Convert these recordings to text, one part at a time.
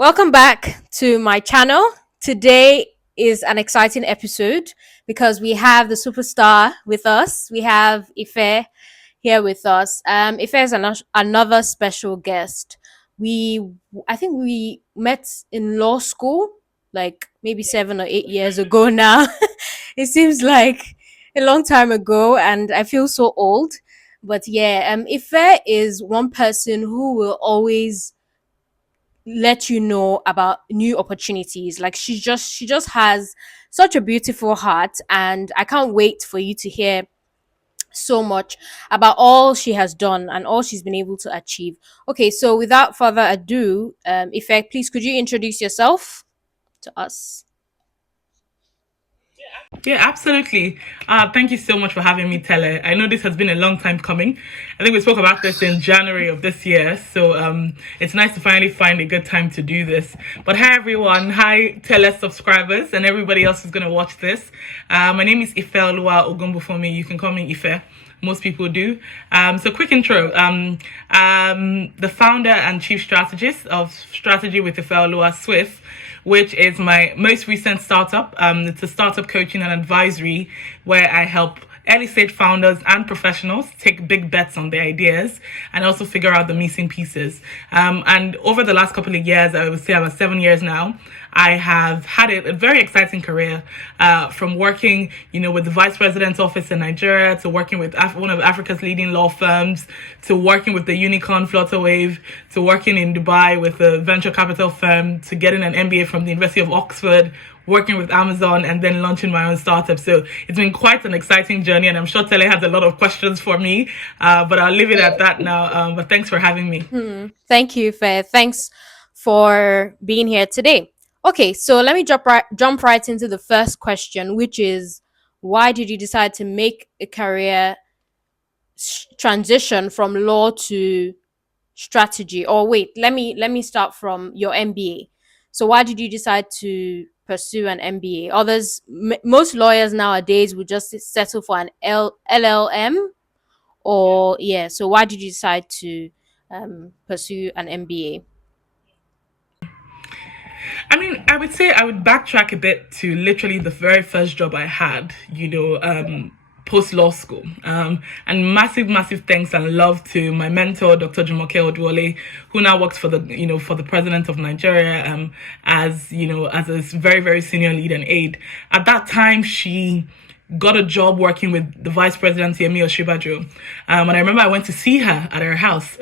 Welcome back to my channel. Today is an exciting episode because we have the superstar with us. We have Ife here with us. Ife is another special guest. We, I think we met in law school, like maybe 7 or 8 years ago now. It seems like a long time ago, and I feel so old. But yeah, Ife is one person who will always let you know about new opportunities. Like she just has such a beautiful heart, and I can't wait for you to hear so much about all she has done and all she's been able to achieve. Okay, so without further ado, Ife, please could you introduce yourself to us? Yeah, absolutely. Thank you so much for having me, Tele. I know this has been a long time coming. I think we spoke about this in January of this year, so it's nice to finally find a good time to do this. But hi, everyone. Hi, Tele subscribers and everybody else who's going to watch this. My name is Ifeoluwa Ogunbufunmi. You can call me Ife. Most people do. So quick intro. The founder and chief strategist of Strategy with Ifeoluwa SWIF, which is my most recent startup. It's a startup coaching and advisory where I help early stage founders and professionals take big bets on their ideas and also figure out the missing pieces. And over the last couple of years, I would say about 7 years now, I have had a very exciting career, from working, with the vice president's office in Nigeria to working with one of Africa's leading law firms, to working with the unicorn Flutterwave, to working in Dubai with a venture capital firm, to getting an MBA from the University of Oxford, working with Amazon, and then launching my own startup. So it's been quite an exciting journey, and I'm sure Tele has a lot of questions for me, but I'll leave it at that now. But thanks for having me. Thank you, Ife. Thanks for being here today. Okay, so let me jump right into the first question, which is why did you decide to make a career transition from law to strategy? Or wait, let me start from your MBA. So why did you decide to pursue an MBA? Most lawyers nowadays would just settle for an LLM, or yeah. So why did you decide to pursue an MBA? I mean, I would say I would backtrack a bit to literally the very first job I had, post law school. And massive, massive thanks and love to my mentor, Dr. Jumoke Odwole, who now works for the president of Nigeria, as a very, very senior lead and aide. At that time, she got a job working with the vice president Yemi Oshibajo. And I remember I went to see her at her house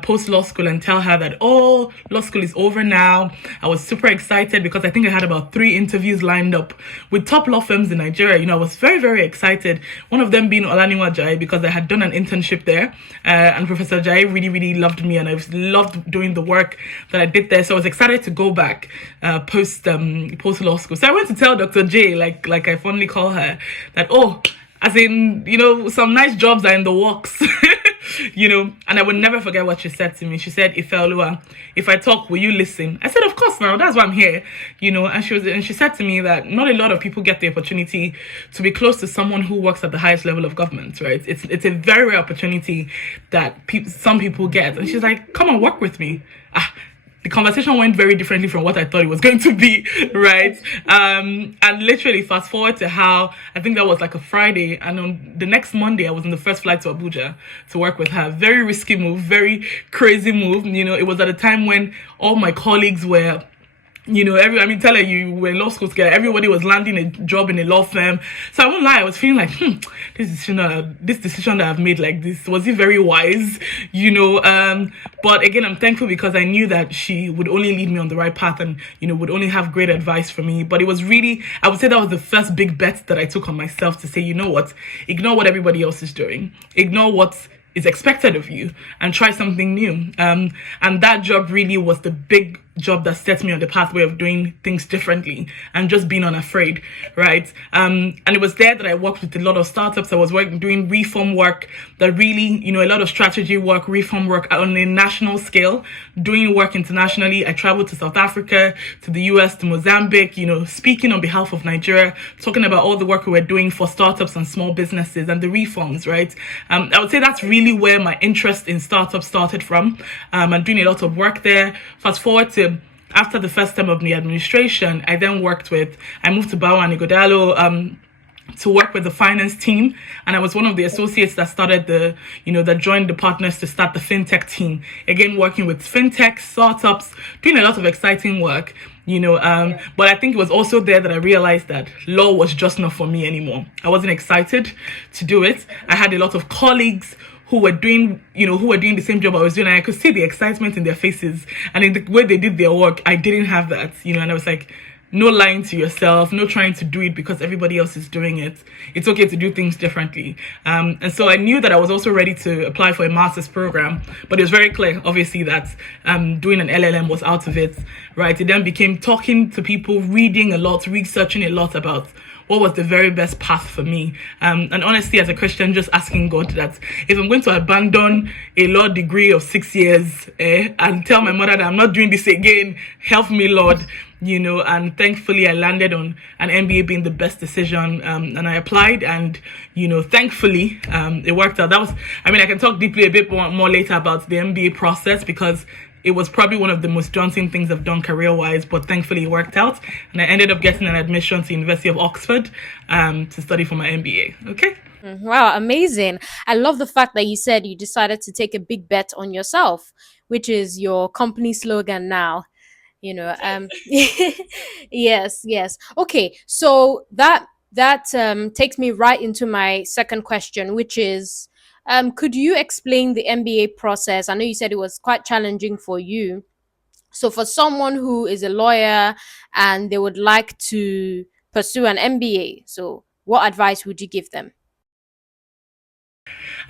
post law school and tell her that, oh, law school is over now. I was super excited because I think I had about 3 interviews lined up with top law firms in Nigeria. I was very, very excited. One of them being Olaniwa Jai, because I had done an internship there, and Professor Jai really, really loved me, and I loved doing the work that I did there. So I was excited to go back post law school. So I went to tell Dr. J, like I fondly call her, that, oh, as in, some nice jobs are in the works. And I would never forget what she said to me. She said, Ifeoluwa, if I talk, will you listen? I said, of course, now that's why I'm here. And she said to me that not a lot of people get the opportunity to be close to someone who works at the highest level of government, right? It's a very rare opportunity that some people get. And she's like, come and work with me. The conversation went very differently from what I thought it was going to be, right? And literally fast forward to how, I think that was like a Friday, and on the next Monday, I was on the first flight to Abuja to work with her. Very risky move, very crazy move. It was at a time when all my colleagues were, telling you, we're in law school together, everybody was landing a job in a law firm. So I won't lie, I was feeling like, this decision that I've made, like this, was it very wise? But again, I'm thankful because I knew that she would only lead me on the right path and, would only have great advice for me. But it was really, I would say that was the first big bet that I took on myself to say, you know what, ignore what everybody else is doing. Ignore what's is expected of you and try something new. And that job really was the big job that set me on the pathway of doing things differently and just being unafraid, right? And it was there that I worked with a lot of startups. I was doing reform work that really, a lot of strategy work, reform work on a national scale, doing work internationally. I traveled to South Africa, to the US, to Mozambique, speaking on behalf of Nigeria, talking about all the work we were doing for startups and small businesses and the reforms, right? I would say that's really where my interest in startups started from. And doing a lot of work there. Fast forward to after the first term of the administration, I moved to Bawa and Igodalo, to work with the finance team, and I was one of the associates that started that joined the partners to start the fintech team. Again, working with fintech startups, doing a lot of exciting work. But I think it was also there that I realized that law was just not for me anymore. I wasn't excited to do it. I had a lot of colleagues who were doing the same job I was doing, and I could see the excitement in their faces and in the way they did their work. I didn't have that, and I was like, no lying to yourself, no trying to do it because everybody else is doing it. It's okay to do things differently. And so I knew that I was also ready to apply for a master's program, but it was very clear, obviously, that doing an LLM was out of it, right? It then became talking to people, reading a lot, researching a lot about what was the very best path for me. And honestly, as a Christian, just asking God that if I'm going to abandon a law degree of 6 years and tell my mother that I'm not doing this again, help me, Lord. And thankfully I landed on an MBA being the best decision, and I applied, and thankfully it worked out. I can talk deeply a bit more later about the MBA process, because it was probably one of the most daunting things I've done career-wise, but thankfully it worked out, and I ended up getting an admission to University of Oxford to study for my MBA. Okay. Wow, amazing. I love the fact that you said you decided to take a big bet on yourself, which is your company slogan now. Yes. Okay, so that takes me right into my second question, which is, could you explain the MBA process? I know you said it was quite challenging for you. So for someone who is a lawyer and they would like to pursue an MBA, so what advice would you give them?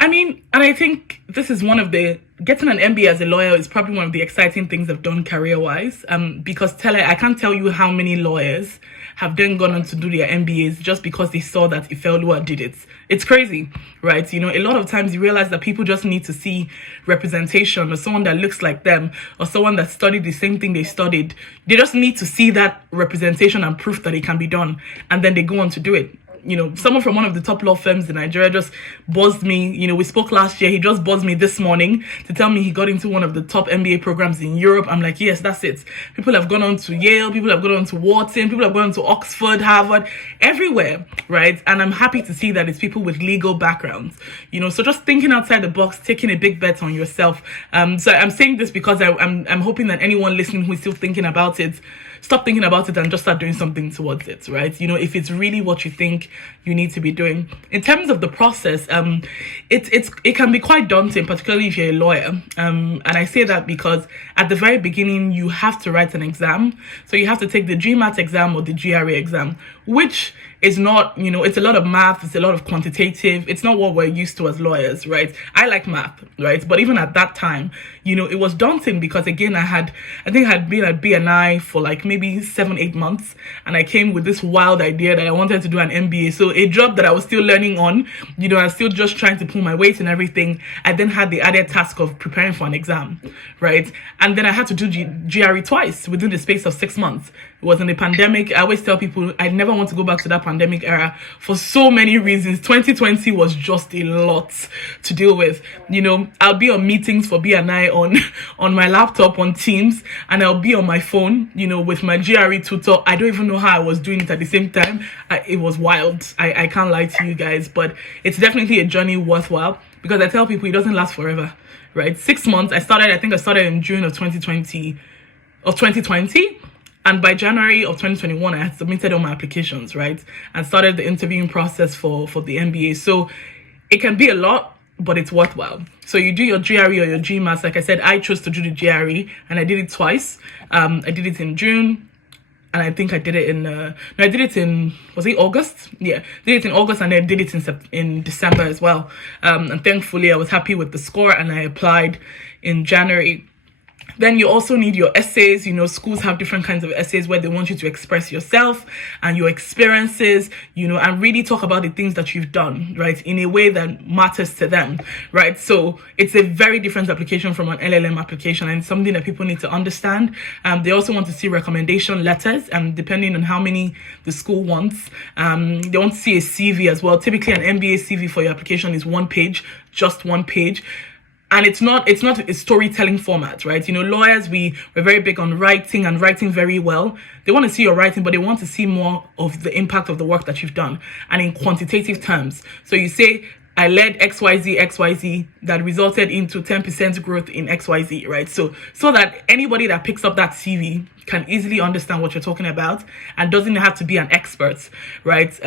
And I think this is getting an MBA as a lawyer is probably one of the exciting things I've done career-wise. Because I can't tell you how many lawyers have then gone on to do their MBAs just because they saw that Ifeoluwa did it. It's crazy, right? A lot of times you realize that people just need to see representation, or someone that looks like them, or someone that studied the same thing they studied. They just need to see that representation and proof that it can be done, and then they go on to do it. Someone from one of the top law firms in Nigeria just buzzed me. We spoke last year. He just buzzed me this morning to tell me he got into one of the top MBA programs in Europe. I'm like, yes, that's it. People have gone on to Yale. People have gone on to Wharton. People have gone on to Oxford, Harvard, everywhere, right? And I'm happy to see that it's people with legal backgrounds. So just thinking outside the box, taking a big bet on yourself. So I'm saying this because I'm hoping that anyone listening who is still thinking about it, stop thinking about it and just start doing something towards it, right? If it's really what you think you need to be doing. In terms of the process, it can be quite daunting, particularly if you're a lawyer. And I say that because at the very beginning, you have to write an exam. So you have to take the GMAT exam or the GRE exam, which is not, it's a lot of math, it's a lot of quantitative. It's not what we're used to as lawyers, right? I like math, right? But even at that time, it was daunting because, again, I think I had been at BNI for like maybe 7-8 months, and I came with this wild idea that I wanted to do an MBA. So a job that I was still learning on, I was still just trying to pull my weight and everything. I then had the added task of preparing for an exam, right? And then I had to do GRE twice within the space of 6 months. It was in the pandemic. I always tell people I never want to go back to that pandemic era for so many reasons. 2020 was just a lot to deal with. I'll be on meetings for BNI on my laptop on Teams, and I'll be on my phone, with my GRE tutor. I don't even know how I was doing it at the same time. It was wild. I can't lie to you guys, but it's definitely a journey worthwhile, because I tell people it doesn't last forever, right? 6 months. I think I started in June of 2020. And by January of 2021, I had submitted all my applications, right? And started the interviewing process for the MBA. So it can be a lot, but it's worthwhile. So you do your GRE or your GMAT. Like I said, I chose to do the GRE, and I did it twice. I did it in June, and I think I did it was it August? Yeah, did it in August, and then did it in December as well. And thankfully, I was happy with the score, and I applied in January. Then you also need your essays. Schools have different kinds of essays where they want you to express yourself and your experiences, and really talk about the things that you've done, right, in a way that matters to them, right? So it's a very different application from an LLM application, and something that people need to understand. They also want to see recommendation letters, and depending on how many the school wants, they want to see a CV as well. Typically, an MBA CV for your application is 1 page, just 1 page. and it's not a storytelling format, right? Lawyers, we're very big on writing and writing very well. They want to see your writing, but they want to see more of the impact of the work that you've done, and in quantitative terms. So you say, I led XYZ that resulted into 10% growth in XYZ, right? So that anybody that picks up that CV can easily understand what you're talking about and doesn't have to be an expert, right,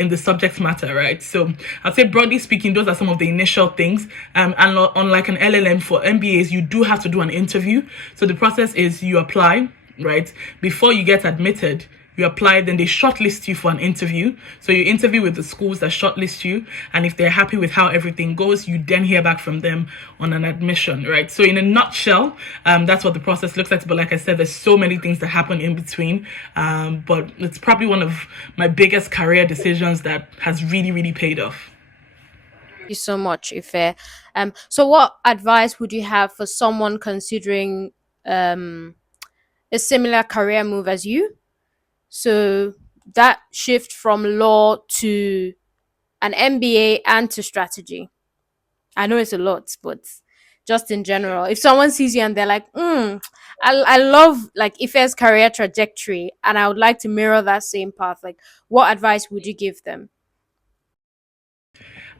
in the subject matter, right? So I'd say, broadly speaking, those are some of the initial things. And unlike an LLM, for MBAs, you do have to do an interview. So the process is you apply, right? Before you get admitted, you apply, then they shortlist you for an interview. So you interview with the schools that shortlist you, and if they're happy with how everything goes, you then hear back from them on an admission, right? So in a nutshell, that's what the process looks like. But like I said, there's so many things that happen in between. But it's probably one of my biggest career decisions that has really, really paid off. Thank you so much, Ife. So what advice would you have for someone considering a similar career move as you? So that shift from law to an MBA and to strategy. I know it's a lot, but just in general, if someone sees you and they're like, I love like Ife's career trajectory and I would like to mirror that same path, like what advice would you give them?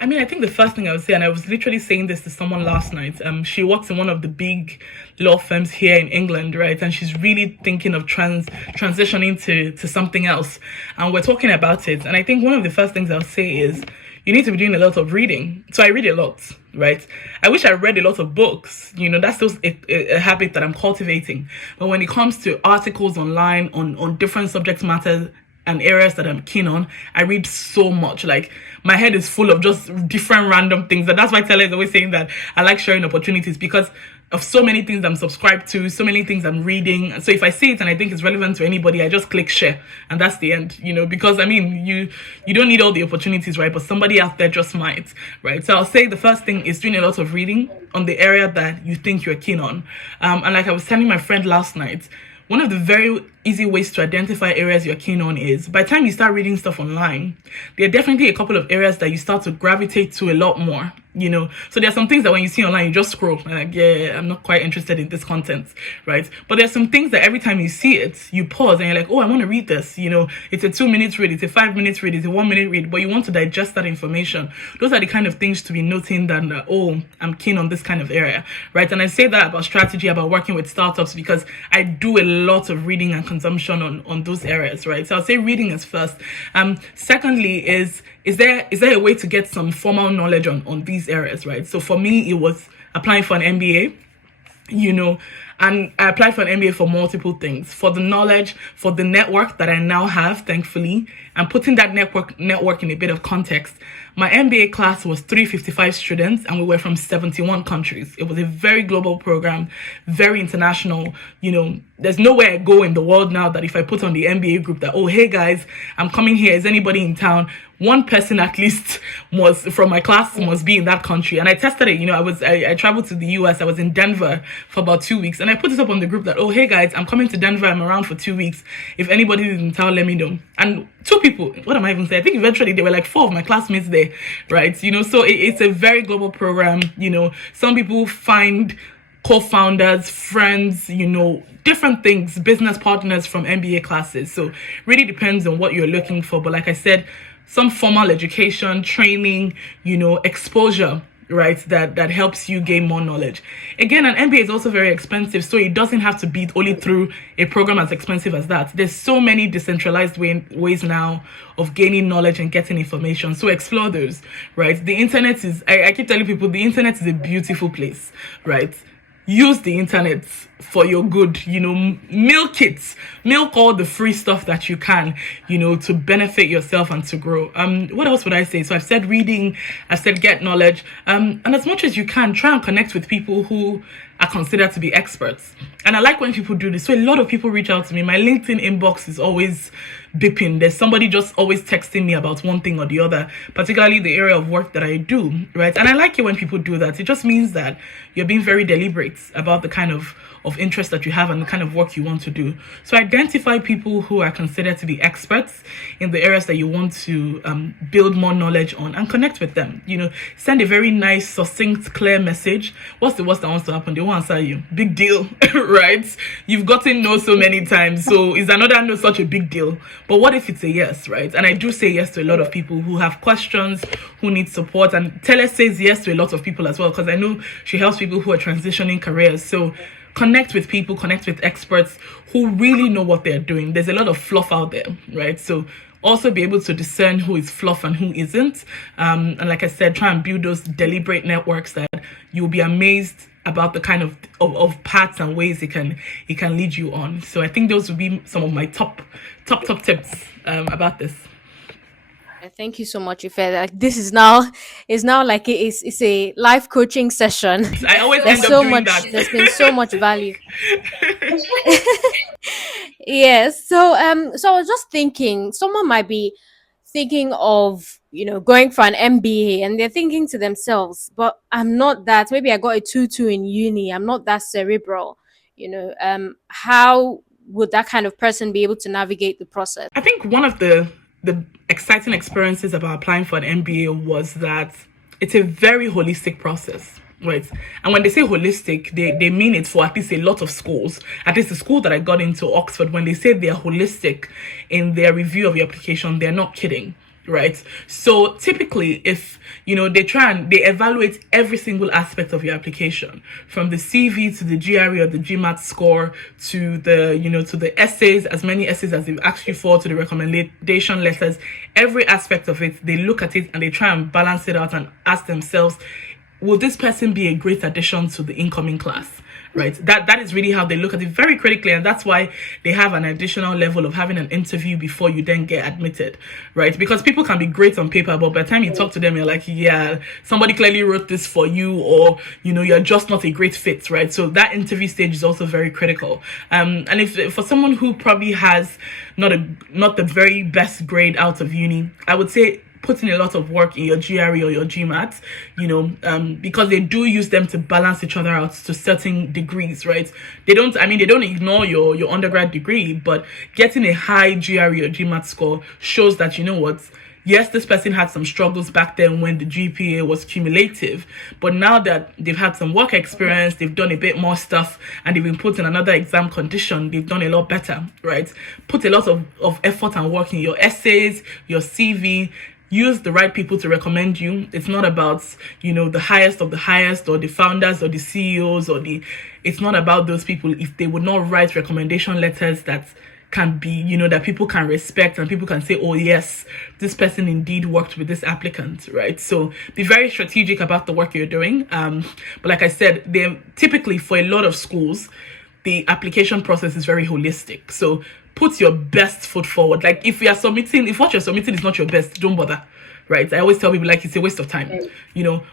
I mean, I think the first thing I would say, and I was literally saying this to someone last night, she works in one of the big law firms here in England, right? And she's really thinking of transitioning to something else. And we're talking about it. And I think one of the first things I'll say is, you need to be doing a lot of reading. So I read a lot, right? I wish I read a lot of books. That's still a habit that I'm cultivating. But when it comes to articles online on different subject matters and areas that I'm keen on, I read so much. Like, my head is full of just different random things. And that's why Tella is always saying that I like sharing opportunities, because of so many things I'm subscribed to, so many things I'm reading. So if I see it and I think it's relevant to anybody, I just click share, and that's the end, because I mean, you don't need all the opportunities, right? But somebody out there just might, right? So I'll say the first thing is doing a lot of reading on the area that you think you're keen on. And like I was telling my friend last night, one of the very easy ways to identify areas you're keen on is, by the time you start reading stuff online, there are definitely a couple of areas that you start to gravitate to a lot more, So there are some things that when you see online, you just scroll and like, yeah, I'm not quite interested in this content, right? But there's some things that every time you see it, you pause and you're like, oh, I want to read this, It's a 2-minute read, it's a 5-minute read, it's a 1-minute read, but you want to digest that information. Those are the kind of things to be noting that, oh, I'm keen on this kind of area, right? And I say that about strategy, about working with startups, because I do a lot of reading and consumption on those areas, right? So I'll say reading is first. Secondly is there a way to get some formal knowledge on these areas, right? So for me, it was applying for an MBA, and I applied for an MBA for multiple things: for the knowledge, for the network that I now have, thankfully, and putting that network in a bit of context. My MBA class was 355 students, and we were from 71 countries. It was a very global program, very international. There's nowhere I go in the world now that if I put on the MBA group that, oh, hey guys, I'm coming here, is anybody in town? One person at least from my class must be in that country. And I tested it. I traveled to the US. I was in Denver for about 2 weeks, and I put it up on the group that, oh, hey guys, I'm coming to Denver. I'm around for 2 weeks. If anybody is in town, let me know. And 2 people, what am I even saying? I think eventually there were like 4 of my classmates there, right? So it's a very global program. Some people find co-founders, friends, different things, business partners from MBA classes. So really depends on what you're looking for. But like I said, some formal education, training, exposure, right, that helps you gain more knowledge. Again, an MBA is also very expensive, so it doesn't have to be only through a program as expensive as that. There's so many decentralized ways now of gaining knowledge and getting information, so explore those, right? The internet is, I keep telling people, the internet is a beautiful place, right? Use the internet for your good, milk all the free stuff that you can, to benefit yourself and to grow. What else would I say? So I've said reading, I've said get knowledge, and as much as you can, try and connect with people who are considered to be experts. And I like when people do this. So a lot of people reach out to me. My LinkedIn inbox is always beeping. There's somebody just always texting me about one thing or the other, particularly the area of work that I do, right? And I like it when people do that. It just means that you're being very deliberate about the kind of of interest that you have and the kind of work you want to do. So identify people who are considered to be experts in the areas that you want to build more knowledge on, and connect with them. Send a very nice, succinct, clear message. What's the worst that wants to happen? They won't answer you. Big deal, right? You've gotten no so many times, so is another no such a big deal? But what if it's a yes, right? And I do say yes to a lot of people who have questions, who need support, and Tele says yes to a lot of people as well, because I know she helps people who are transitioning careers. So connect with people, connect with experts who really know what they're doing. There's a lot of fluff out there, right? So also be able to discern who is fluff and who isn't. And like I said, try and build those deliberate networks that you'll be amazed about the kind of paths and ways it can lead you on. So I think those would be some of my top tips about this. Thank you so much, Ife. Like, this is now like it's a life coaching session. I always end up doing that. There's been so much value. Yes. So I was just thinking, someone might be thinking of going for an MBA, and they're thinking to themselves, but I'm not that. Maybe I got a 2-2 in uni. I'm not that cerebral. How would that kind of person be able to navigate the process? I think one of the exciting experiences about applying for an MBA was that it's a very holistic process, right? And when they say holistic, they mean it for at least a lot of schools. At least the school that I got into, Oxford, when they say they're holistic in their review of your application, they're not kidding, right? So typically, if they evaluate every single aspect of your application, from the CV to the GRE or the GMAT score to the essays, as many essays as they've asked you for, to the recommendation letters, every aspect of it, they look at it and they try and balance it out and ask themselves, will this person be a great addition to the incoming class? Right. That is really how they look at it, very critically, and that's why they have an additional level of having an interview before you then get admitted, right? Because people can be great on paper, but by the time you talk to them, you're like, yeah, somebody clearly wrote this for you, or you're just not a great fit, right? So that interview stage is also very critical. And if for someone who probably has not the very best grade out of uni, I would say put in a lot of work in your GRE or your GMAT, because they do use them to balance each other out to certain degrees, right? They don't ignore your undergrad degree, but getting a high GRE or GMAT score shows that, yes, this person had some struggles back then when the GPA was cumulative, but now that they've had some work experience, they've done a bit more stuff, and they've been put in another exam condition, they've done a lot better, right? Put a lot of effort and work in your essays, your CV. Use the right people to recommend you. It's not about, the highest of the highest, or the founders or the CEOs it's not about those people if they would not write recommendation letters that can be, that people can respect and people can say, oh yes, this person indeed worked with this applicant, right? So be very strategic about the work you're doing. But like I said, they typically, for a lot of schools, the application process is very holistic. So put your best foot forward. Like if what you're submitting is not your best, don't bother, right? I always tell people, like, it's a waste of time,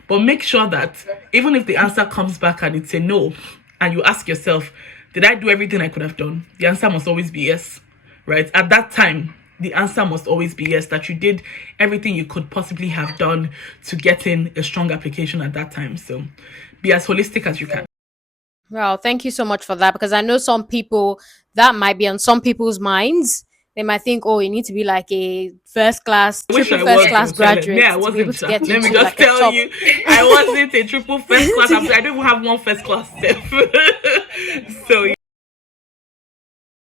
but make sure that even if the answer comes back and it's a no, and you ask yourself, did I do everything I could have done? The answer must always be yes, right? At that time, the answer must always be yes, that you did everything you could possibly have done to get in a strong application at that time. So be as holistic as you can. Well, thank you so much for that, because I know some people, that might be on some people's minds. They might think, oh, you need to be like a first class graduate. Yeah, I wasn't. Let me just tell you, I wasn't a triple first class. I don't even have one first class step.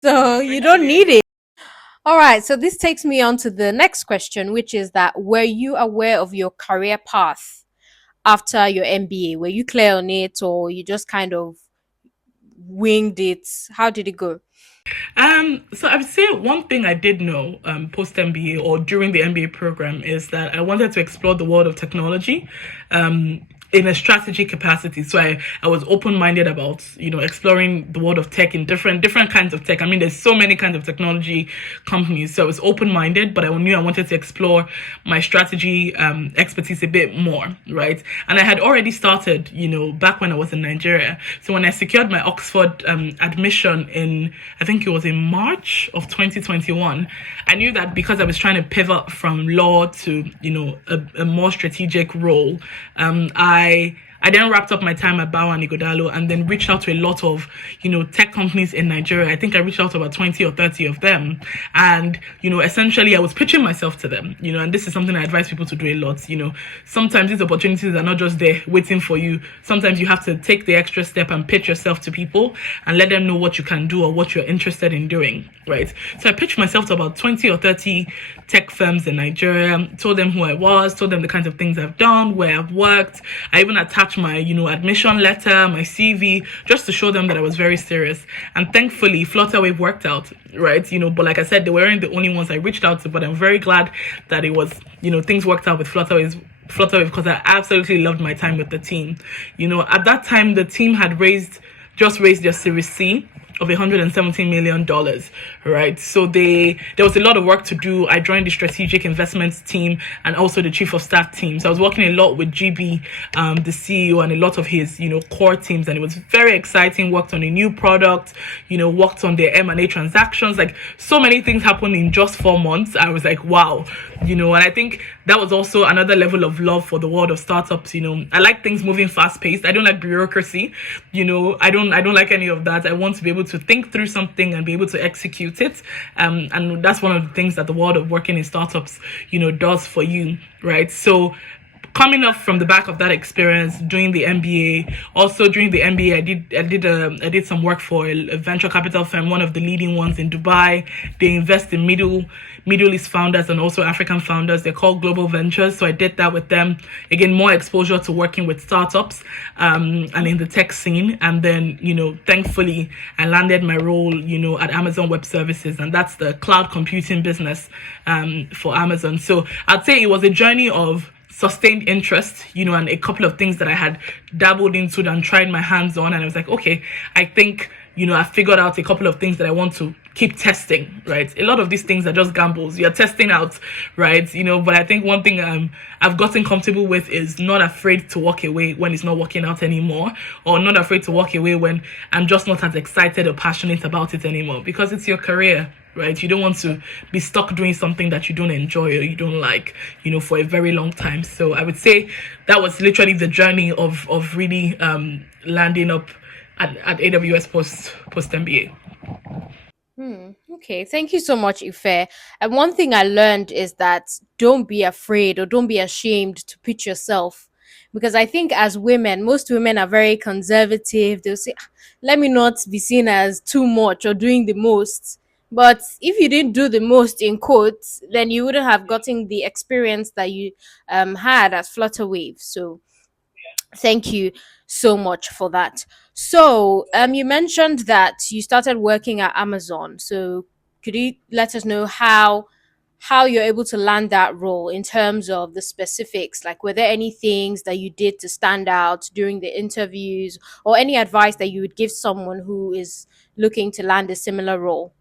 So you don't need it. All right. So this takes me on to the next question, which is that, were you aware of your career path after your MBA? Were you clear on it, or you just kind of winged it? How did it go? So I would say one thing I did know post MBA or during the MBA program is that I wanted to explore the world of technology. In a strategy capacity. So I was open-minded about, exploring the world of tech in different kinds of tech. I mean, there's so many kinds of technology companies. So I was open-minded, but I knew I wanted to explore my strategy expertise a bit more, right? And I had already started, back when I was in Nigeria. So when I secured my Oxford admission in, I think it was in March of 2021, I knew that because I was trying to pivot from law to, a more strategic role, I I then wrapped up my time at Bawa and Igodalo and then reached out to a lot of, tech companies in Nigeria. I think I reached out to about 20 or 30 of them. And, essentially I was pitching myself to them, and this is something I advise people to do a lot. Sometimes these opportunities are not just there waiting for you. Sometimes you have to take the extra step and pitch yourself to people and let them know what you can do or what you're interested in doing, right? So I pitched myself to about 20 or 30 tech firms in Nigeria, told them who I was, told them the kinds of things I've done, where I've worked. I even attached my, admission letter, my CV, just to show them that I was very serious. And thankfully, Flutterwave worked out, right? But like I said, they weren't the only ones I reached out to, but I'm very glad that it was, things worked out with Flutterwave because I absolutely loved my time with the team. At that time, the team had just raised their Series C of $117 million, right? So there was a lot of work to do. I joined the strategic investments team and also the chief of staff team. So I was working a lot with GB, the CEO, and a lot of his, core teams. And it was very exciting. Worked on a new product, worked on their M&A transactions. Like, so many things happened in just 4 months. I was like, wow, and I think that was also another level of love for the world of startups. I like things moving fast paced. I don't like bureaucracy. I don't like any of that. I want to be able to think through something and be able to execute it. And that's one of the things that the world of working in startups, does for you, right? So coming up from the back of that experience, doing the MBA, also during the MBA, I did some work for a venture capital firm, one of the leading ones in Dubai. They invest in Middle East founders and also African founders. They're called Global Ventures. So I did that with them. Again, more exposure to working with startups and in the tech scene. And then, thankfully, I landed my role, at Amazon Web Services, and that's the cloud computing business for Amazon. So I'd say it was a journey of sustained interest, and a couple of things that I had dabbled into and tried my hands on. And I was like, okay, I think, I figured out a couple of things that I want to keep testing, right? A lot of these things are just gambles. You're testing out, right? But I think one thing I've gotten comfortable with is not afraid to walk away when it's not working out anymore, or not afraid to walk away when I'm just not as excited or passionate about it anymore, because it's your career, right? You don't want to be stuck doing something that you don't enjoy or you don't like, for a very long time. So I would say that was literally the journey of really landing up at AWS post MBA. Okay, thank you so much, Ife. And one thing I learned is that don't be afraid or don't be ashamed to pitch yourself. Because I think as women, most women are very conservative. They'll say, "Ah, let me not be seen as too much or doing the most." But if you didn't do the most in quotes, then you wouldn't have gotten the experience that you had at Flutterwave. So thank you so much for that. So, you mentioned that you started working at Amazon. So, could you let us know how you're able to land that role in terms of the specifics? Like, were there any things that you did to stand out during the interviews, or any advice that you would give someone who is looking to land a similar role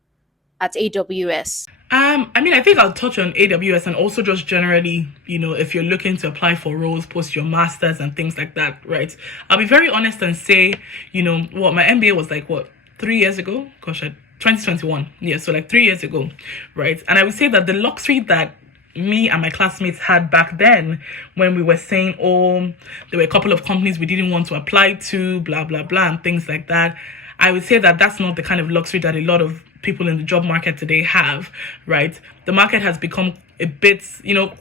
at AWS? I think I'll touch on AWS and also just generally, if you're looking to apply for roles, post your masters and things like that, right? I'll be very honest and say, my MBA was like, 3 years ago? Gosh, 2021. Yeah, so like 3 years ago, right? And I would say that the luxury that me and my classmates had back then, when we were saying, oh, there were a couple of companies we didn't want to apply to, blah, blah, blah, and things like that. I would say that that's not the kind of luxury that a lot of people in the job market today have, right? The market has become a bit,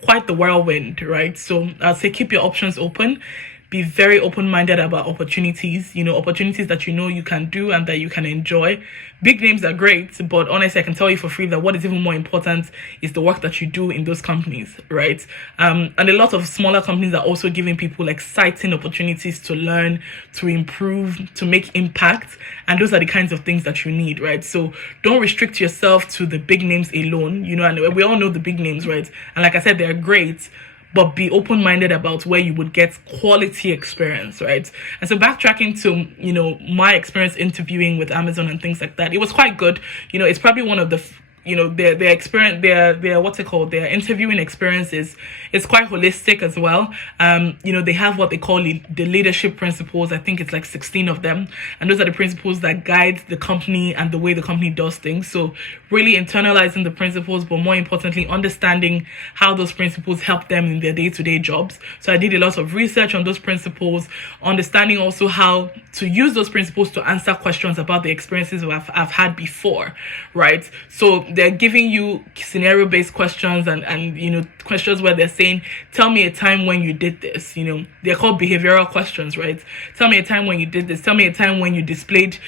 quite the whirlwind, right? So I'll say keep your options open. Be very open-minded about opportunities, opportunities that you can do and that you can enjoy. Big names are great, but honestly, I can tell you for free that what is even more important is the work that you do in those companies, right? And a lot of smaller companies are also giving people exciting opportunities to learn, to improve, to make impact. And those are the kinds of things that you need, right? So don't restrict yourself to the big names alone, and we all know the big names, right? And like I said, they're great, but be open-minded about where you would get quality experience, right? And so backtracking to, my experience interviewing with Amazon and things like that, it was quite good. It's probably one of the their experience, their what's it called, their interviewing experience is quite holistic as well. They have what they call the leadership principles. I think it's like 16 of them, and those are the principles that guide the company and the way the company does things. So really internalizing the principles, but more importantly, understanding how those principles help them in their day-to-day jobs. So I did a lot of research on those principles, understanding also how to use those principles to answer questions about the experiences I've had before, right? So they're giving you scenario-based questions, and questions where they're saying, tell me a time when you did this. They're called behavioral questions, right? Tell me a time when you did this. Tell me a time when you displayed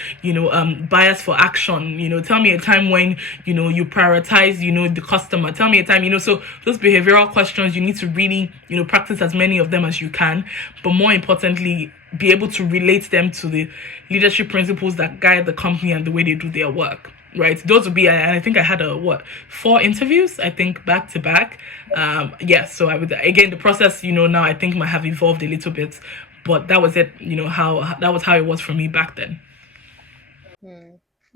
bias for action. Tell me a time when you prioritize the customer. Tell me a time. So those behavioral questions, you need to really practice as many of them as you can, but more importantly, be able to relate them to the leadership principles that guide the company and the way they do their work, right? Those would be, and I think I had 4 interviews, I think, back to back. So I would, again, the process, now I think might have evolved a little bit, but that was it. That was how it was for me back then.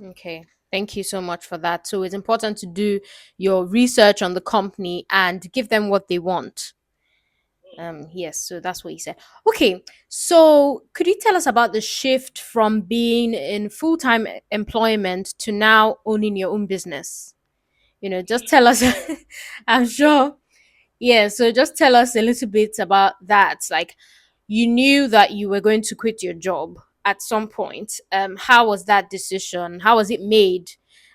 Okay. Thank you so much for that. So it's important to do your research on the company and give them what they want. Yes, so that's what he said. Okay, so could you tell us about the shift from being in full-time employment to now owning your own business? Just tell us. I'm sure. Yeah, so just tell us a little bit about that. Like, you knew that you were going to quit your job at some point. How was that decision? How was it made?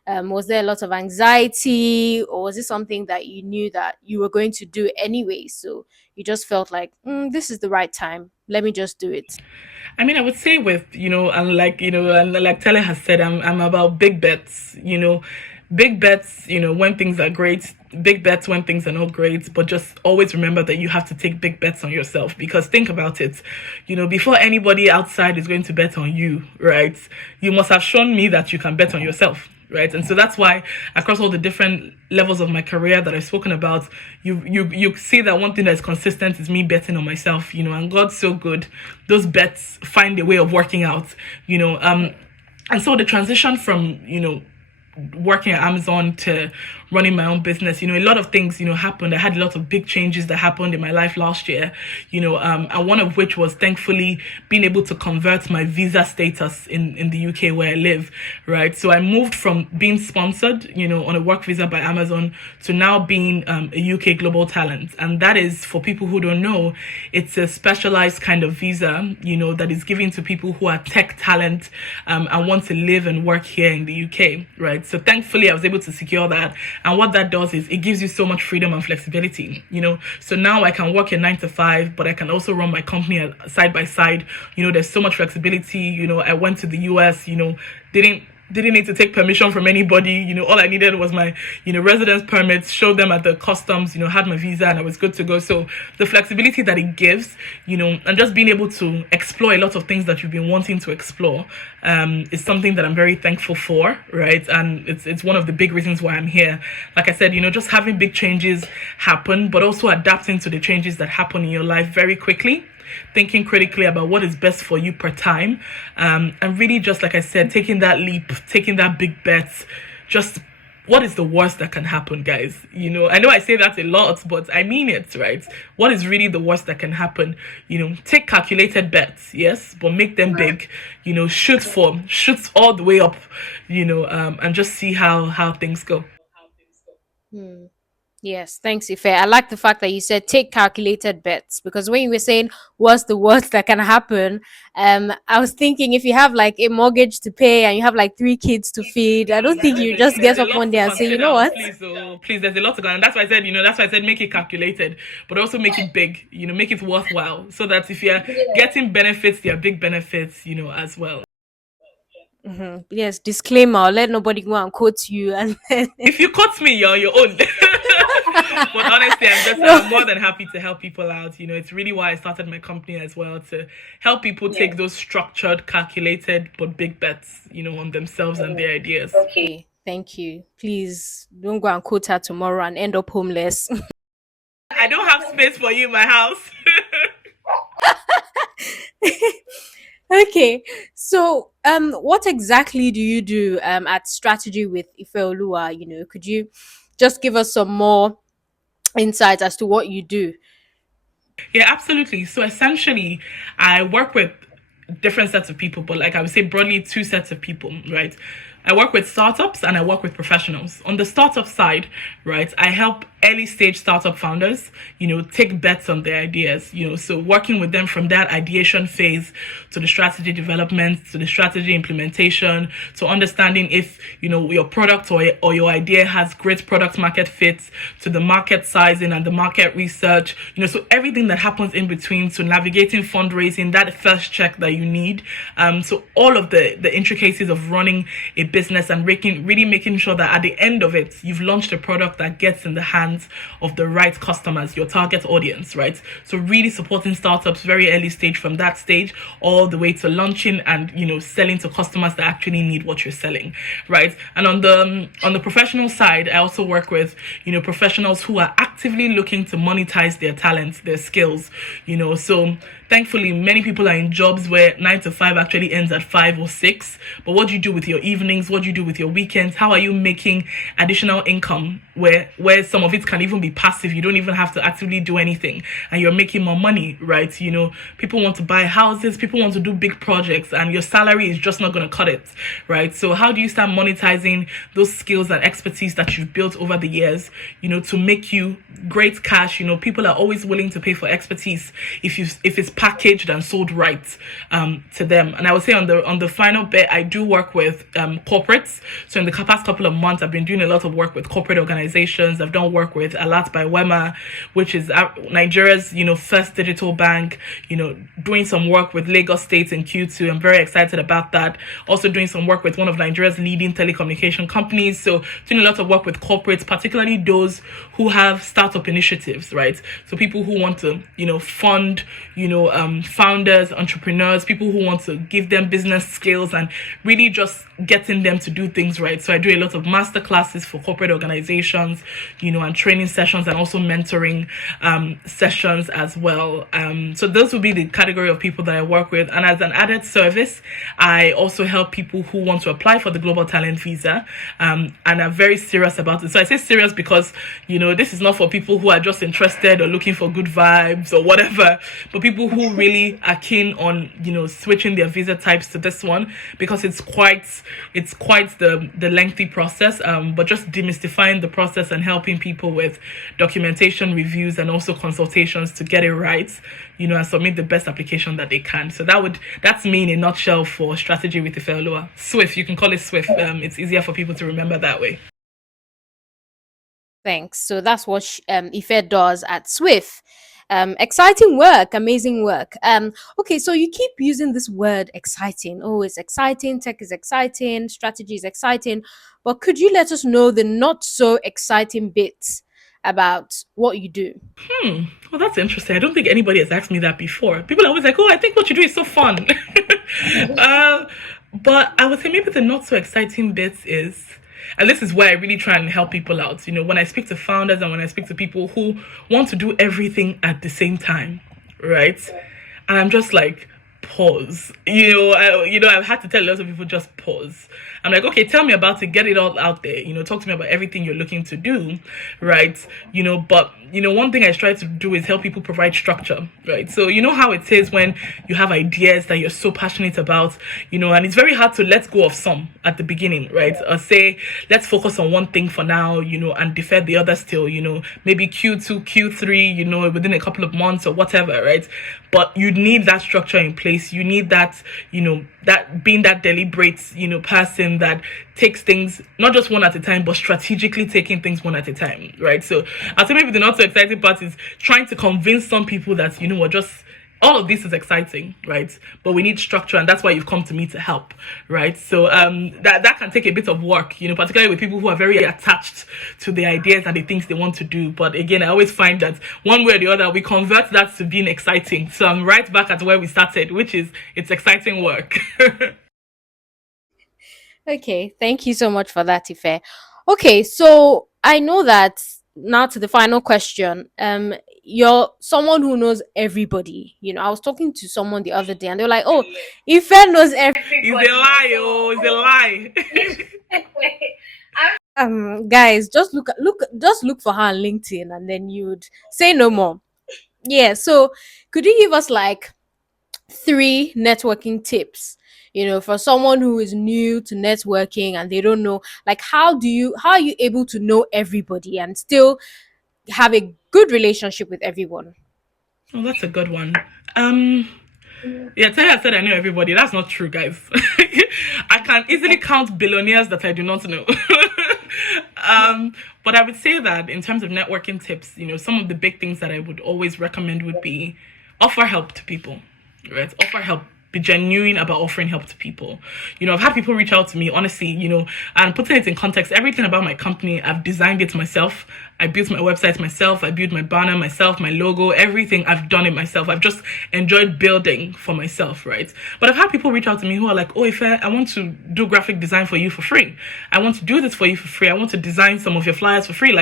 Was there a lot of anxiety, or was it something that you knew that you were going to do anyway? So you just felt like, this is the right time. Let me just do it. I mean, I would say with, and like Tele has said, I'm about big bets, big bets, when things are great, big bets when things are not great, but just always remember that you have to take big bets on yourself, because think about it, before anybody outside is going to bet on you, right? You must have shown me that you can bet on yourself. Right. And so that's why across all the different levels of my career that I've spoken about, you see that one thing that's consistent is me betting on myself, and God's so good. Those bets find a way of working out, and so the transition from, working at Amazon to running my own business, a lot of things, happened. I had a lot of big changes that happened in my life last year, and one of which was thankfully being able to convert my visa status in the UK where I live, right? So I moved from being sponsored, on a work visa by Amazon to now being a UK global talent. And that is, for people who don't know, it's a specialized kind of visa, that is given to people who are tech talent and want to live and work here in the UK, right? So thankfully, I was able to secure that. And what that does is it gives you so much freedom and flexibility, So now I can work a 9 to 5, but I can also run my company side by side. There's so much flexibility. I went to the US, didn't need to take permission from anybody. All I needed was my, residence permits, showed them at the customs, had my visa, and I was good to go. So the flexibility that it gives, and just being able to explore a lot of things that you've been wanting to explore, is something that I'm very thankful for, right? And it's one of the big reasons why I'm here. Like I said, just having big changes happen, but also adapting to the changes that happen in your life very quickly, thinking critically about what is best for you per time, and really, just like I said, taking that leap, taking that big bet. Just what is the worst that can happen, guys? I know I say that a lot, but I mean it, right? What is really the worst that can happen? Take calculated bets, yes, but make them big. Shoot all the way up, and just see how things go. Hmm. Yes, thanks, Ife. I like the fact that you said take calculated bets, because when you were saying what's the worst that can happen, I was thinking if you have like a mortgage to pay and you have like 3 kids to feed, I don't think you just There's get a up lot one to day and say, you consider. know Oh, what? please, please. There's a lot to go, and that's why I said, make it calculated, but also make it big. Make it worthwhile, so that if you're getting benefits, there are big benefits, as well. Yes, disclaimer, let nobody go and quote you. And then, If you cut me, you're on your own. But honestly, no. I'm more than happy to help people out. It's really why I started my company as well, to help people take those structured, calculated, but big bets, on themselves and their ideas. Okay, thank you. Please don't go and quote her tomorrow and end up homeless. I don't have space for you in my house. Okay, so what exactly do you do at Strategy with Ifeoluwa? Could you just give us some more insights as to what you do? Yeah, absolutely. So essentially, I work with different sets of people, but like I would say broadly two sets of people, right? I work with startups and I work with professionals. On the startup side, right, I help early stage startup founders, take bets on their ideas, so working with them from that ideation phase to the strategy development, to the strategy implementation, to understanding if, your product or your idea has great product market fit, to the market sizing and the market research, so everything that happens in between, to navigating fundraising, that first check that you need. So all of the intricacies of running a business and really making sure that at the end of it, you've launched a product that gets in the hands of the right customers, your target audience, right? So really supporting startups very early stage, from that stage all the way to launching and selling to customers that actually need what you're selling, right? And on the professional side, I also work with professionals who are actively looking to monetize their talents, their skills, so thankfully many people are in jobs where 9 to 5 actually ends at 5 or 6. But what do you do with your evenings? What do you do with your weekends? How are you making additional income where some of it can even be passive? You don't even have to actively do anything and you're making more money, right? People want to buy houses, people want to do big projects, and your salary is just not going to cut it, right? So how do you start monetizing those skills and expertise that you've built over the years, to make you great cash? People are always willing to pay for expertise if it's packaged and sold right to them. And I would say on the final bit, I do work with corporates. So in the past couple of months, I've been doing a lot of work with corporate organizations. I've done work with Alert by Wema, which is Nigeria's first digital bank. Doing some work with Lagos State in Q2. I'm very excited about that. Also doing some work with one of Nigeria's leading telecommunication companies. So doing a lot of work with corporates, particularly those who have startup initiatives, right? So people who want to fund founders, entrepreneurs, people who want to give them business skills and really just getting them to do things right. So I do a lot of master classes for corporate organizations, and training sessions, and also mentoring sessions as well. So those would be the category of people that I work with. And as an added service, I also help people who want to apply for the Global Talent Visa, and are very serious about it. So I say serious because, this is not for people who are just interested or looking for good vibes or whatever, but people who really are keen on, switching their visa types to this one, because it's quite the lengthy process, but just demystifying the process and helping people with documentation reviews and also consultations to get it right, and submit the best application that they can. So that's me in a nutshell for Strategy with Ifeoluwa. SWIF, you can call it SWIF. It's easier for people to remember that way. Thanks. So that's what Ife does at SWIFT. Exciting work, amazing work. Okay, so you keep using this word exciting. Oh, it's exciting, tech is exciting, strategy is exciting. But could you let us know the not so exciting bits about what you do? Well, that's interesting. I don't think anybody has asked me that before. People are always like, "Oh, I think what you do is so fun." uh, but I would say maybe the not so exciting bits is, and this is where I really try and help people out. When I speak to founders and when I speak to people who want to do everything at the same time, right? And I'm just like, pause. I've had to tell lots of people just pause. I'm like, okay, tell me about it, get it all out there. Talk to me about everything you're looking to do, right? But one thing I try to do is help people provide structure, right? So how it is when you have ideas that you're so passionate about, and it's very hard to let go of some at the beginning, right? Or say, let's focus on one thing for now, and defer the others till, maybe Q2, Q3, within a couple of months or whatever, right? But you need that structure in place. You need that, that being that deliberate, person that takes things not just one at a time, but strategically taking things one at a time, right? So I'll say maybe the not so exciting part is trying to convince some people that, what just all of this is exciting, right? But we need structure, and that's why you've come to me to help, right? So that can take a bit of work, particularly with people who are very attached to the ideas and the things they want to do. But again, I always find that one way or the other, we convert that to being exciting. So I'm right back at where we started, which is it's exciting work. Okay, thank you so much for that, Ife. Okay, so I know that now to the final question. you're someone who knows everybody. I was talking to someone the other day and they were like, oh, Ife knows It's a lie, oh, it's a lie. guys, just look for her on LinkedIn and then you'd say no more. Yeah, so could you give us like three networking tips, for someone who is new to networking and they don't know, like, how are you able to know everybody and still have a good relationship with everyone? Oh, that's a good one. Yeah, tell you I said I know everybody. That's not true, guys. I can easily count billionaires that I do not know. But I would say that in terms of networking tips, some of the big things that I would always recommend would be offer help to people, right? Offer help. Be genuine about offering help to people. I've had people reach out to me, honestly, and putting it in context, everything about my company, I've designed it myself. I built my website myself. I built my banner myself, my logo, everything. I've done it myself. I've just enjoyed building for myself, right? But I've had people reach out to me who are like, oh, Ife, I want to do graphic design for you for free. I want to do this for you for free. I want to design some of your flyers for free.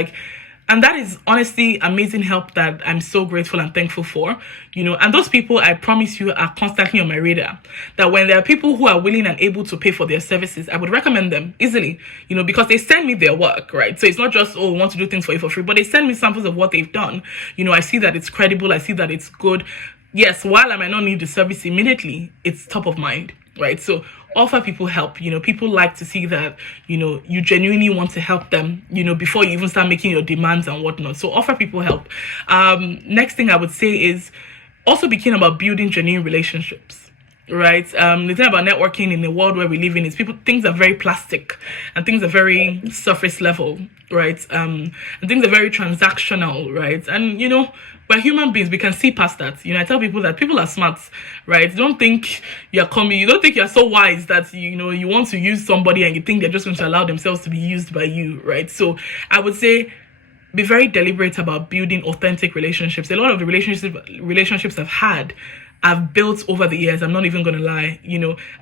And that is honestly amazing help that I'm so grateful and thankful for, and those people, I promise you, are constantly on my radar. That when there are people who are willing and able to pay for their services, I would recommend them easily, because they send me their work, right? So it's not just, oh, we want to do things for you for free, but they send me samples of what they've done. I see that it's credible. I see that it's good. Yes, while I might not need the service immediately, it's top of mind, right? So offer people help. People like to see that, you genuinely want to help them, before you even start making your demands and whatnot. So offer people help. Next thing I would say is also be keen about building genuine relationships. Right. The thing about networking in the world where we live in is things are very plastic and things are very surface level, right? And things are very transactional, right? And we're human beings, we can see past that. I tell people that people are smart, right? You don't think you're so wise that you want to use somebody and you think they're just going to allow themselves to be used by you, right? So I would say be very deliberate about building authentic relationships. A lot of the relationships I've built over the years. I'm not even going to lie.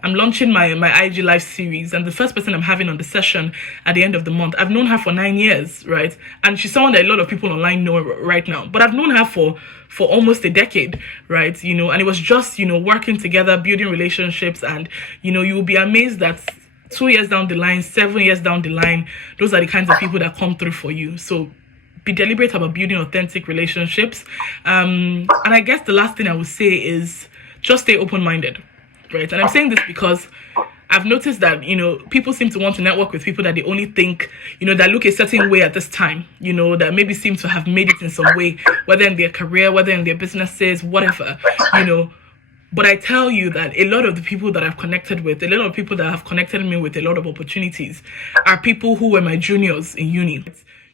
I'm launching my IG live series, and the first person I'm having on the session at the end of the month, I've known her for 9 years, right? And she's someone that a lot of people online know right now, but I've known her for almost a decade, right? And it was just, working together, building relationships, and, you will be amazed that 2 years down the line, 7 years down the line, those are the kinds of people that come through for you. So be deliberate about building authentic relationships. And I guess the last thing I would say is just stay open-minded, right? And I'm saying this because I've noticed that, people seem to want to network with people that they only think, that look a certain way at this time, that maybe seem to have made it in some way, whether in their career, whether in their businesses, whatever, But I tell you that a lot of the people that I've connected with, a lot of people that have connected me with a lot of opportunities are people who were my juniors in uni.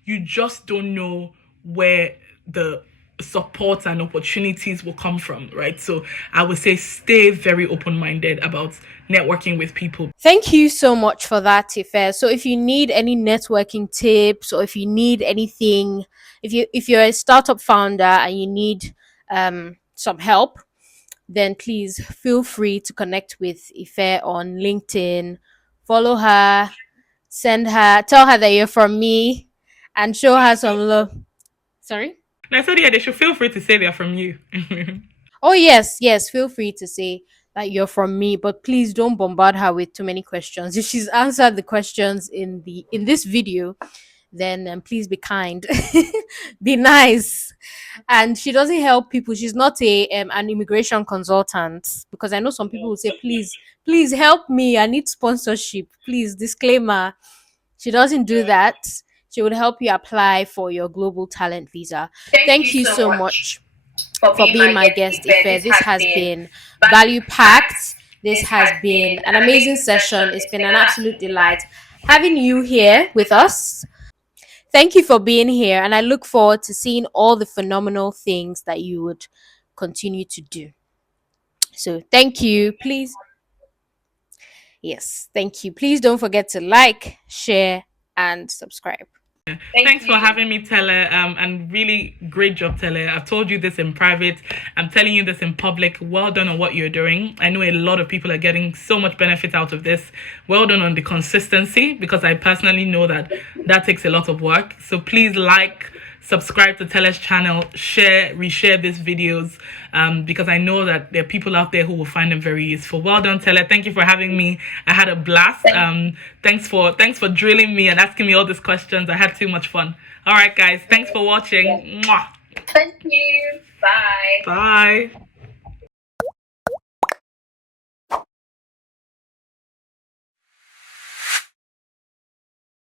You just don't know where the support and opportunities will come from, right? So I would say stay very open-minded about networking with people. Thank you so much for that, Ife. So if you need any networking tips or if you need anything, if you're a startup founder and you need some help, then please feel free to connect with Ife on LinkedIn. Follow her, tell her that you're from me, and show her some love. Sorry? And I said, yeah, they should feel free to say they're from you. Oh, yes, feel free to say that you're from me, but please don't bombard her with too many questions. If she's answered the questions in this video, then please be kind, be nice. And she doesn't help people. She's not an immigration consultant, because I know some people will say, please help me, I need sponsorship, please, disclaimer. She doesn't do that. She would help you apply for your global talent visa. Thank you so much for being my guest, Ife. This has been value packed. This has been an amazing session. It's been an absolute delight having you here with us. Thank you for being here, and I look forward to seeing all the phenomenal things that you would continue to do. So thank you. Please. Yes, thank you. Please don't forget to like, share, and subscribe. Thanks for having me, Tele, and really great job, Tele. I've told you this in private. I'm telling you this in public. Well done on what you're doing. I know a lot of people are getting so much benefit out of this. Well done on the consistency, because I personally know that takes a lot of work. So please like, subscribe to Tele's channel, reshare these videos, because I know that there are people out there who will find them very useful. Well done, Tele. Thank you for having me. I had a blast. Thanks for drilling me and asking me all these questions. I had too much fun. All right, guys. Thanks for watching. Mwah. Thank you. Bye. Bye.